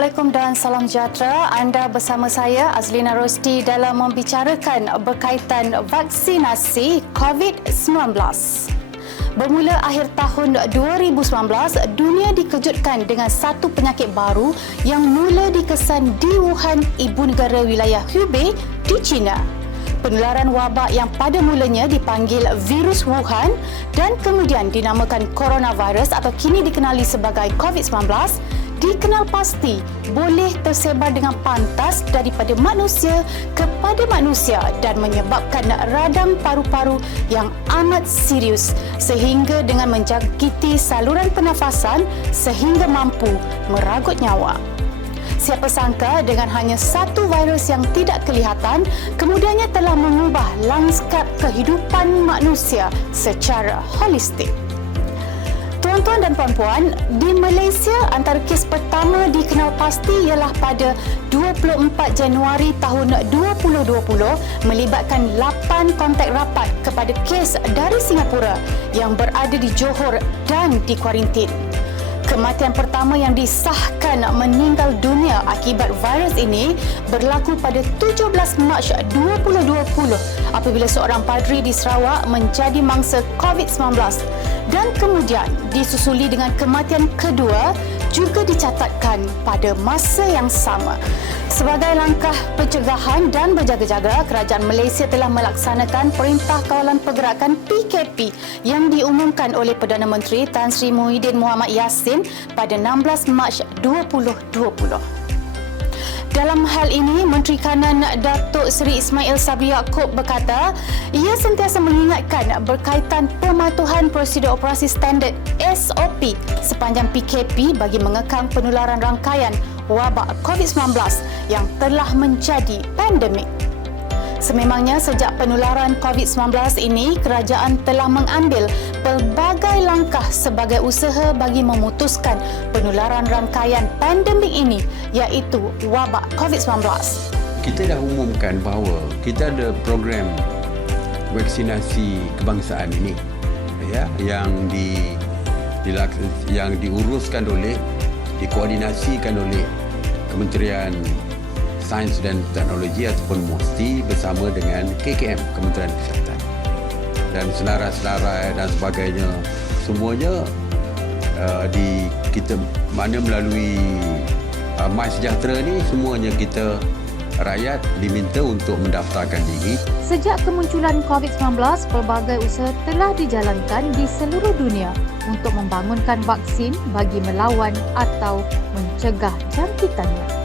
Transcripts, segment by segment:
Assalamualaikum dan salam sejahtera. Anda bersama saya Azlina Rosti dalam membicarakan berkaitan vaksinasi COVID-19. Bermula akhir tahun 2019, dunia dikejutkan dengan satu penyakit baru yang mula dikesan di Wuhan, ibu negara wilayah Hubei di China. Penularan wabak yang pada mulanya dipanggil virus Wuhan dan kemudian dinamakan coronavirus atau kini dikenali sebagai COVID-19 dikenal pasti boleh tersebar dengan pantas daripada manusia kepada manusia dan menyebabkan radang paru-paru yang amat serius sehingga dengan menjangkiti saluran pernafasan sehingga mampu meragut nyawa. Siapa sangka dengan hanya satu virus yang tidak kelihatan, kemudiannya telah mengubah lanskap kehidupan manusia secara holistik. Tuan-tuan dan puan-puan, di Malaysia antara kes pertama dikenal pasti ialah pada 24 Januari tahun 2020 melibatkan 8 kontak rapat kepada kes dari Singapura yang berada di Johor dan dikuarantin. Kematian pertama yang disahkan meninggal dunia akibat virus ini berlaku pada 17 Mac 2020 apabila seorang padri di Sarawak menjadi mangsa COVID-19 dan kemudian disusuli dengan kematian kedua juga dicatatkan pada masa yang sama. Sebagai langkah pencegahan dan berjaga-jaga, kerajaan Malaysia telah melaksanakan Perintah Kawalan Pergerakan PKP yang diumumkan oleh Perdana Menteri Tan Sri Muhyiddin Mohamad Yassin pada 16 Mac 2020. Dalam hal ini, Menteri Kanan Datuk Seri Ismail Sabri Yaakob berkata, ia sentiasa mengingatkan berkaitan pematuhan prosedur operasi standard SOP sepanjang PKP bagi mengekang penularan rangkaian wabak COVID-19 yang telah menjadi pandemik. Sememangnya sejak penularan COVID-19 ini, kerajaan telah mengambil pelbagai langkah sebagai usaha bagi memutuskan penularan rangkaian pandemik ini, iaitu wabak COVID-19. Kita dah umumkan bahawa kita ada program vaksinasi kebangsaan ini ya, yang diuruskan oleh, dikoordinasikan oleh Kementerian Sains dan Teknologi ataupun MOSTI bersama dengan KKM, Kementerian Kesihatan, dan senarai-senarai dan sebagainya, semuanya kita mana melalui MySejahtera ni, semuanya kita rakyat diminta untuk mendaftarkan diri. Sejak kemunculan COVID-19, pelbagai usaha telah dijalankan di seluruh dunia untuk membangunkan vaksin bagi melawan atau mencegah jangkitannya.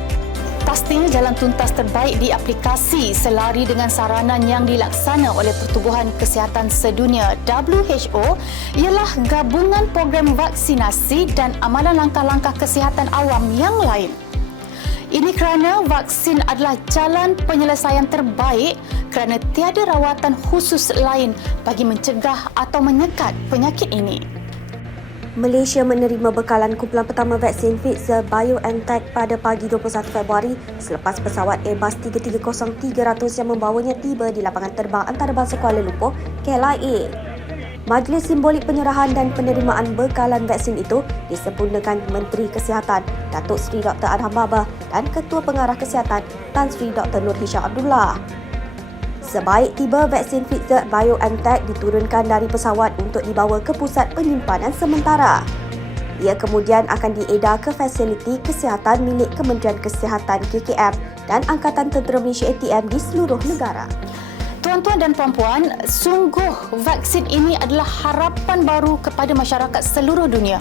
Pastinya jalan tuntas terbaik di aplikasi selari dengan saranan yang dilaksana oleh Pertubuhan Kesihatan Sedunia WHO ialah gabungan program vaksinasi dan amalan langkah-langkah kesihatan awam yang lain. Ini kerana vaksin adalah jalan penyelesaian terbaik kerana tiada rawatan khusus lain bagi mencegah atau menyekat penyakit ini. Malaysia menerima bekalan kumpulan pertama vaksin Pfizer-BioNTech pada pagi 21 Februari selepas pesawat Airbus 330-300 yang membawanya tiba di lapangan terbang antarabangsa Kuala Lumpur, KLIA. Majlis simbolik penyerahan dan penerimaan bekalan vaksin itu disempurnakan Menteri Kesihatan Datuk Seri Dr. Adham Baba dan Ketua Pengarah Kesihatan Tan Sri Dr. Nur Hisham Abdullah. Sebaik tiba, vaksin Pfizer-BioNTech diturunkan dari pesawat untuk dibawa ke pusat penyimpanan sementara. Ia kemudian akan diedar ke fasiliti kesihatan milik Kementerian Kesihatan KKM dan Angkatan Tentera Malaysia ATM di seluruh negara. Tuan-tuan dan puan-puan, sungguh vaksin ini adalah harapan baru kepada masyarakat seluruh dunia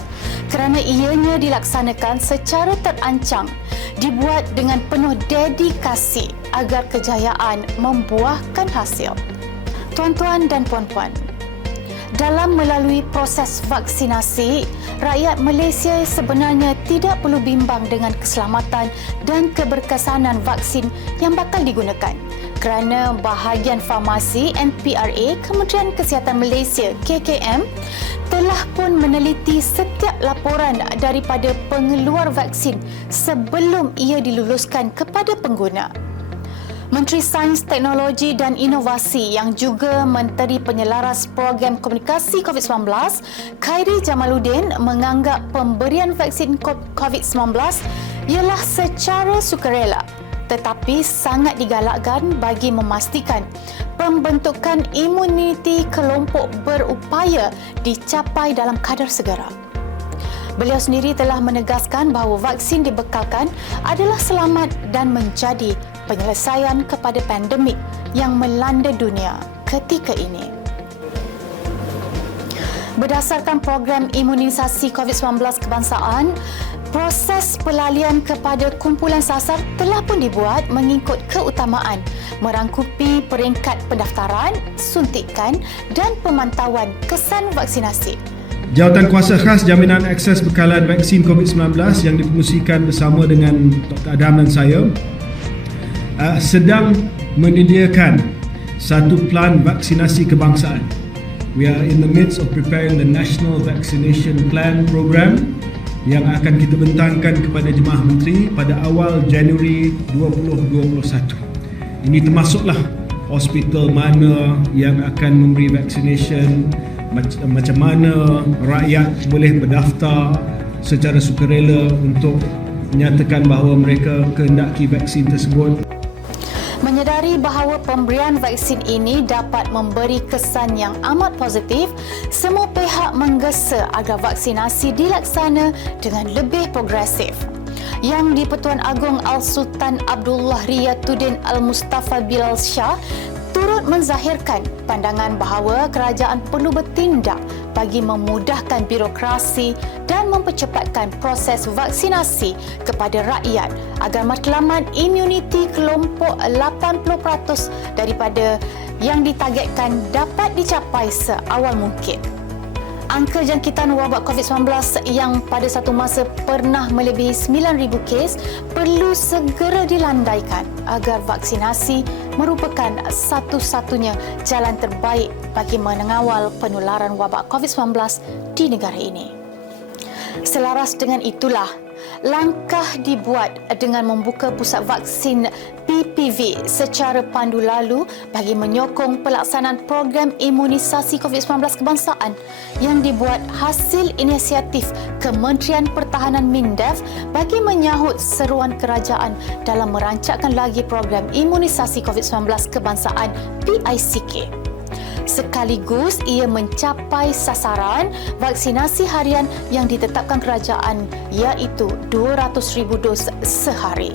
kerana ianya dilaksanakan secara terancang, dibuat dengan penuh dedikasi agar kejayaan membuahkan hasil. Tuan-tuan dan puan-puan, dalam melalui proses vaksinasi, rakyat Malaysia sebenarnya tidak perlu bimbang dengan keselamatan dan keberkesanan vaksin yang bakal digunakan kerana bahagian farmasi NPRA Kementerian Kesihatan Malaysia KKM telah pun meneliti setiap laporan daripada pengeluar vaksin sebelum ia diluluskan kepada pengguna. Menteri Sains, Teknologi dan Inovasi yang juga Menteri Penyelaras Program Komunikasi COVID-19, Khairi Jamaluddin menganggap pemberian vaksin COVID-19 ialah secara sukarela tetapi sangat digalakkan bagi memastikan pembentukan imuniti kelompok berupaya dicapai dalam kadar segera. Beliau sendiri telah menegaskan bahawa vaksin dibekalkan adalah selamat dan menjadi penyelesaian kepada pandemik yang melanda dunia ketika ini. Berdasarkan program imunisasi COVID-19 kebangsaan, proses pelalian kepada kumpulan sasar telah pun dibuat mengikut keutamaan merangkupi peringkat pendaftaran, suntikan dan pemantauan kesan vaksinasi. Jawatan Kuasa Khas Jaminan Akses Bekalan Vaksin COVID-19 yang dipromosikan bersama dengan Dr. Adam dan saya sedang menyediakan satu plan vaksinasi kebangsaan. We are in the midst of preparing the National Vaccination Plan program yang akan kita bentangkan kepada Jemaah Menteri pada awal Januari 2021. Ini termasuklah hospital mana yang akan memberi vaccination, macam mana rakyat boleh berdaftar secara sukarela untuk menyatakan bahawa mereka kehendaki vaksin tersebut. Menyedari bahawa pemberian vaksin ini dapat memberi kesan yang amat positif, semua pihak menggesa agar vaksinasi dilaksana dengan lebih progresif. Yang di-Pertuan Agong Al-Sultan Abdullah Riyatuddin Al-Mustafa Bilal Shah turut menzahirkan pandangan bahawa kerajaan perlu bertindak bagi memudahkan birokrasi dan mempercepatkan proses vaksinasi kepada rakyat agar matlamat imuniti kelompok 80% daripada yang ditargetkan dapat dicapai seawal mungkin. Angka jangkitan wabak COVID-19 yang pada satu masa pernah melebihi 9,000 kes perlu segera dilandaikan agar vaksinasi merupakan satu-satunya jalan terbaik bagi mengawal penularan wabak COVID-19 di negara ini. Selaras dengan itulah, langkah dibuat dengan membuka pusat vaksin PPV secara pandu lalu bagi menyokong pelaksanaan program imunisasi COVID-19 kebangsaan yang dibuat hasil inisiatif Kementerian Pertahanan MINDEF bagi menyahut seruan kerajaan dalam merancangkan lagi program imunisasi COVID-19 kebangsaan PICK. Sekaligus ia mencapai sasaran vaksinasi harian yang ditetapkan kerajaan iaitu 200,000 dos sehari.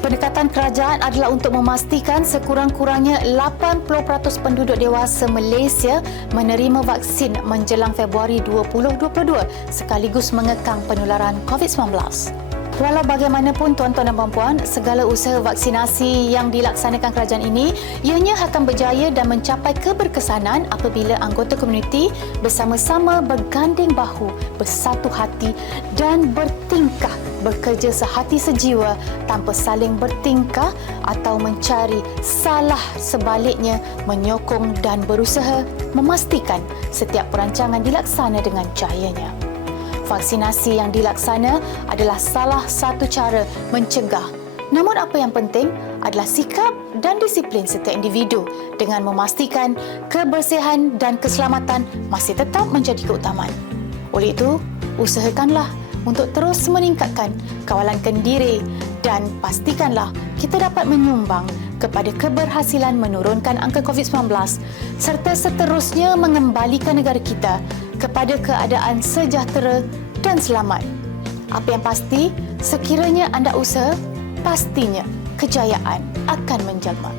Pendekatan kerajaan adalah untuk memastikan sekurang-kurangnya 80% penduduk dewasa Malaysia menerima vaksin menjelang Februari 2022 sekaligus mengekang penularan COVID-19. Walau bagaimanapun tuan-tuan dan puan-puan, segala usaha vaksinasi yang dilaksanakan kerajaan ini ianya akan berjaya dan mencapai keberkesanan apabila anggota komuniti bersama-sama berganding bahu, bersatu hati dan bertingkah bekerja sehati sejiwa tanpa saling bertingkah atau mencari salah, sebaliknya menyokong dan berusaha memastikan setiap perancangan dilaksana dengan jayanya. Vaksinasi yang dilaksana adalah salah satu cara mencegah. Namun apa yang penting adalah sikap dan disiplin setiap individu dengan memastikan kebersihan dan keselamatan masih tetap menjadi keutamaan. Oleh itu, usahakanlah untuk terus meningkatkan kawalan kendiri dan pastikanlah kita dapat menyumbang kepada keberhasilan menurunkan angka COVID-19 serta seterusnya mengembalikan negara kita kepada keadaan sejahtera dan selamat. Apa yang pasti, sekiranya anda usaha, pastinya kejayaan akan menjelma.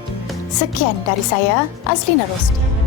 Sekian dari saya, Azlina Rosdi.